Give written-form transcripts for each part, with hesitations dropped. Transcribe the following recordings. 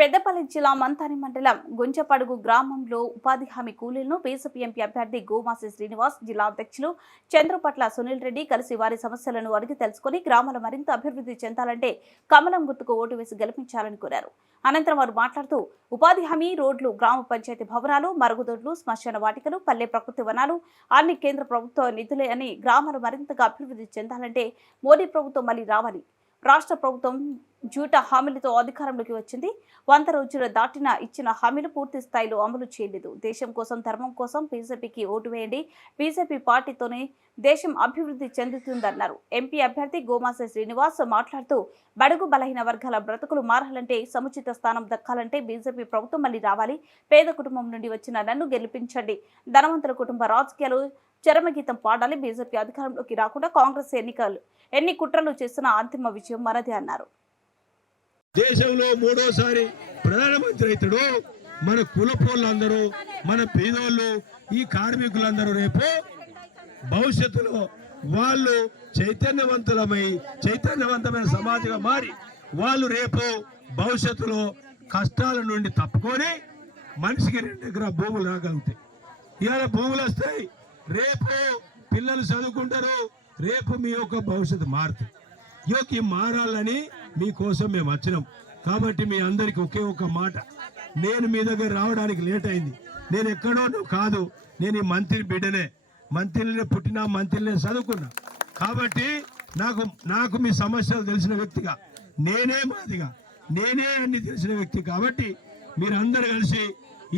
పెద్దపల్లి జిల్లా మంథాని మండలం గుంజపడుగు గ్రామంలో ఉపాధి హామీ కూలీలను బీజేపీ ఎంపీ అభ్యర్థి గోమాసి శ్రీనివాస్, జిల్లా అధ్యక్షులు చంద్రపట్ల సునీల్ రెడ్డి కలిసి వారి సమస్యలను అడిగి తెలుసుకుని గ్రామాలు మరింత అభివృద్ధి చెందాలంటే కమలం గుర్తుకు ఓటు వేసి గెలిపించాలని కోరారు. అనంతరం వారు మాట్లాడుతూ ఉపాధి హామీ, రోడ్లు, గ్రామ పంచాయతీ భవనాలు, మరుగుదొడ్లు, శ్మశాన వాటికలు, పల్లె ప్రకృతి వనాలు అన్ని కేంద్ర ప్రభుత్వ నిధులే అని గ్రామాలు మరింతగా అభివృద్ధి చెందాలంటే మోడీ ప్రభుత్వం మళ్లీ రావాలి. రాష్ట్ర ప్రభుత్వం జూట హామీలతో అధికారంలోకి వచ్చింది. 100 రోజులు దాటినా ఇచ్చిన హామీలు పూర్తి స్థాయిలో అమలు చేయలేదు. దేశం కోసం, ధర్మం కోసం బీజేపీకి ఓటు వేయండి. బీజేపీ పార్టీతోనే దేశం అభివృద్ధి చెందుతుందన్నారు. ఎంపీ అభ్యర్థి గోమాసి శ్రీనివాస్ మాట్లాడుతూ బడుగు బలహీన వర్గాల బ్రతుకులు మారాలంటే, సముచిత స్థానం దక్కాలంటే బీజేపీ ప్రభుత్వం మళ్లీ రావాలి. పేద కుటుంబం నుండి వచ్చిన నన్ను గెలిపించండి. ధనవంతుల కుటుంబ రాజకీయాలు చరమగీతం పాడాలి. బీజేపీ అధికారంలోకి రాకుండా కాంగ్రెస్ ఎన్ని కుట్రలు చేసినా అంతిమ విజయం మనదే అన్నారు. దేశంలో మూడోసారి ప్రధానమంత్రి అవుతాడు. మన కులపోళ్ళందరూ, మన పేదోళ్ళు, ఈ కార్మికులందరూ రేపు భవిష్యత్తులో వాళ్ళు చైతన్యవంతమైన సమాజంగా మారి వాళ్ళు రేపు భవిష్యత్తులో కష్టాల నుండి తప్పుకొని మనిషికి 2 ఎకరాల భూములు రాగలుగుతాయి. ఇవాళ భూములు వస్తాయి, రేపు పిల్లలు చదువుకుంటారు, రేపు మీ యొక్క భవిష్యత్తు మారుతుంది. యోకి మారాలని మీకోసం మేము వచ్చినాం. కాబట్టి మీ అందరికి ఒకే ఒక మాట, నేను మీ దగ్గర రావడానికి లేట్ అయింది. నేను ఎక్కడో కాదు, నేను ఈ మంత్రి బిడ్డనే, మంత్రినే పుట్టినా, మంత్రినే చదువుకున్నా. కాబట్టి నాకు మీ సమస్యలు తెలిసిన వ్యక్తిగా, నేనే అన్ని తెలిసిన వ్యక్తి. కాబట్టి మీరందరూ కలిసి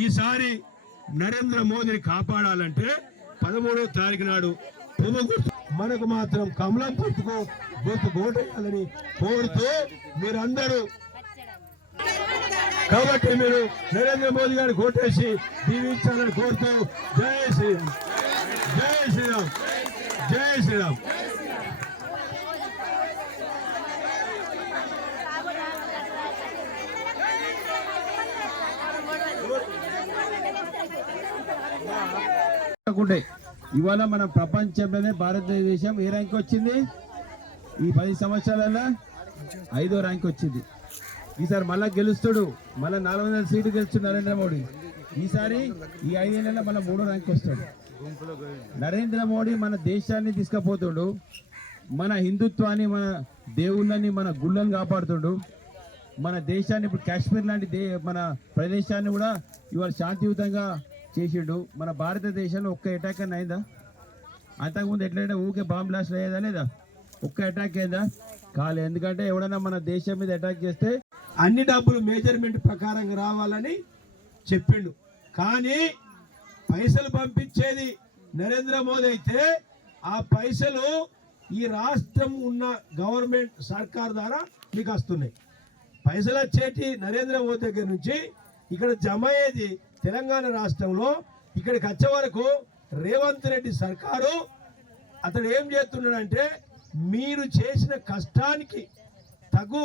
ఈసారి నరేంద్ర మోదీని కాపాడాలంటే 13వ తారీఖు నాడు మనకు మాత్రం కమలం గుర్తుకు ఓటేయాలని కోరుతూ మీరందరూ, కాబట్టి మీరు నరేంద్ర మోదీ గారికి ఓటేసి దీవించాలని కోరుతూ జై శ్రీరామ్, జై శ్రీరామ్, జై శ్రీరామ్. ఇవాళ మన ప్రపంచంలోనే భారతదేశం ఏ ర్యాంక్ వచ్చింది? ఈ 10 సంవత్సరాలలో 5వ ర్యాంక్ వచ్చింది. ఈసారి మళ్ళా గెలుస్తాడు, మళ్ళీ 400 సీట్లు గెలుస్తాడు నరేంద్ర మోడీ. ఈసారి ఈ 5 ఏళ్ళలో మళ్ళీ 3వ ర్యాంక్ వస్తాడు. నరేంద్ర మోడీ మన దేశాన్ని తీసుకుపోతాడు, మన హిందుత్వాన్ని, మన దేవుళ్ళని, మన గుళ్ళని కాపాడుతాడు. మన దేశాన్ని ఇప్పుడు కాశ్మీర్ లాంటి మన ప్రదేశాన్ని కూడా ఇవాళ శాంతియుతంగా చేసిండు. మన భారతదేశంలో ఒక్క అటాక్ అని అయిందా? అంతకుముందు ఎట్లయినా ఊకే బాంబ్ బ్లాస్ట్ అయ్యేదా లేదా? ఒక్క అటాక్ అయిందా? కాలే. ఎందుకంటే ఎవడన్నా మన దేశం మీద అటాక్ చేస్తే అన్ని డబ్బులు మెజర్మెంట్ ప్రకారంగా రావాలని చెప్పిండు. కానీ పైసలు పంపించేది నరేంద్ర మోదీ అయితే ఆ పైసలు ఈ రాష్ట్రం ఉన్న గవర్నమెంట్ సర్కార్ ద్వారా మీకు వస్తున్నాయి. పైసలు వచ్చేటి నరేంద్ర మోదీ దగ్గర నుంచి ఇక్కడ జమ అయ్యేది తెలంగాణ రాష్ట్రంలో. ఇక్కడికి వచ్చే వరకు రేవంత్ రెడ్డి సర్కారు అతడు ఏం చేస్తున్నాడంటే, మీరు చేసిన కష్టానికి తగు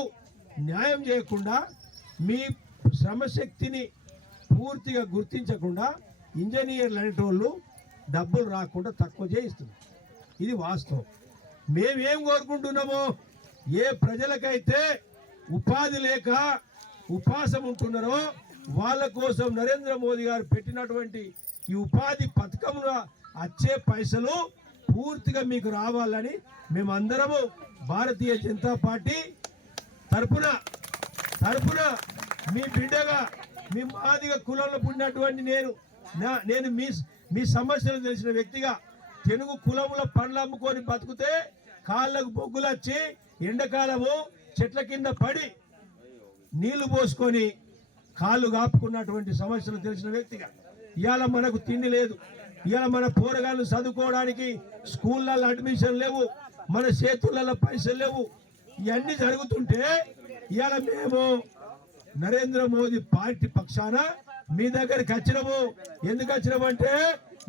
న్యాయం చేయకుండా, మీ శ్రమశక్తిని పూర్తిగా గుర్తించకుండా ఇంజనీర్లు అనేటోళ్ళు డబ్బులు రాకుండా తక్కువ చేయిస్తున్నారు. ఇది వాస్తవం. మేమేం కోరుకుంటున్నామో, ఏ ప్రజలకైతే ఉపాధి లేక ఉపాసం ఉంటున్నారో వాళ్ళ కోసం నరేంద్ర మోదీ గారు పెట్టినటువంటి ఈ ఉపాధి పథకంలో వచ్చే పైసలు పూర్తిగా మీకు రావాలని మేమందరము భారతీయ జనతా పార్టీ తరపున మీ బిడ్డగా, మీ మాదిగ కులంలో పుట్టినటువంటి నేను మీ సమస్యలు తెలిసిన వ్యక్తిగా, తెలుగు కులంలో పండ్లు అమ్ముకొని బతుకుతే కాళ్ళకు బొగ్గులు వచ్చి ఎండాకాలము చెట్ల కింద పడి నీళ్లు పోసుకొని కాళ్ళు కాపుకున్నటువంటి సమస్యలు తెలిసిన వ్యక్తిగా, ఇవాళ మనకు తిండి లేదు, ఇవాళ మన పోరగాళ్ళు చదువుకోవడానికి స్కూళ్ళల్లో అడ్మిషన్ లేవు, మన చేతులలో పైసలు లేవు. ఇవన్నీ జరుగుతుంటే ఇవాళ మేము నరేంద్ర మోదీ పార్టీ పక్షాన మీ దగ్గరికి వచ్చినాము. ఎందుకు వచ్చినామంటే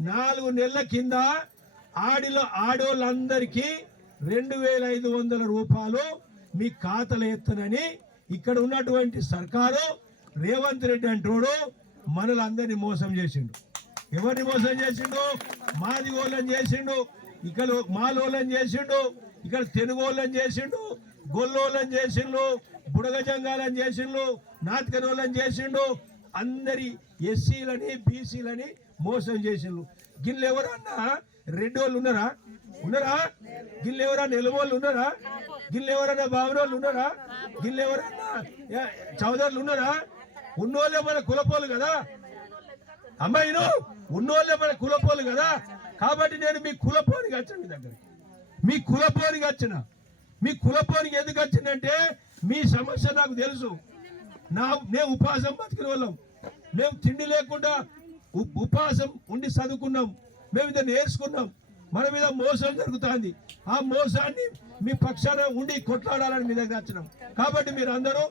4 నెలల కింద ఆడోళ్ళందరికీ 2500 రూపాయలు మీ ఖాతాలో ఎత్తనని ఇక్కడ ఉన్నటువంటి సర్కారు రేవంత్ రెడ్డి అంటోడు మనలందరినీ మోసం చేసిండు. ఎవరిని మోసం చేసిండు? మాదిగోళ్ళని చేసిండు, ఇక్కడ మాలోళ్ళని చేసిండు, ఇక్కడ తెలుగోళ్ళని చేసిండు, గొల్లోళ్ళని చేసిండు, బుడగజంగాలని చేసిండు, నాతకనోళ్ళని చేసిండు, అందరి ఎస్సీలని బీసీలని మోసం చేసిండు. గిన్నెలు ఎవరన్నా రెడ్డి వాళ్ళు ఉన్నారా? గిన్నెలు ఎవరన్నా ఎలుమోళ్ళు ఉన్నారా? గిన్నెలు ఎవరన్నా బాబురోళ్ళు ఉన్నారా? గిన్నెలు ఎవరన్నా చౌదరులు ఉన్నారా? ఉన్నోళ్ళే మన కులపోలు కదా అమ్మాయిను, ఉన్నోళ్ళే మన కులపోలు కదా. కాబట్టి నేను మీ కులపోనికి వచ్చాను, మీ దగ్గర మీ కులపోనికి వచ్చిన. మీ కులపోనికి ఎందుకు వచ్చిందంటే మీ సమస్య నాకు తెలుసు. మేము ఉపాసం బతికిన వాళ్ళం, మేము తిండి లేకుండా ఉపాసం ఉండి చదువుకున్నాం, మేము ఇది నేర్చుకున్నాం. మన మీద మోసం జరుగుతుంది. ఆ మోసాన్ని మీ పక్షాన ఉండి కొట్లాడాలని మీ దగ్గర వచ్చినాం. కాబట్టి మీరు అందరూ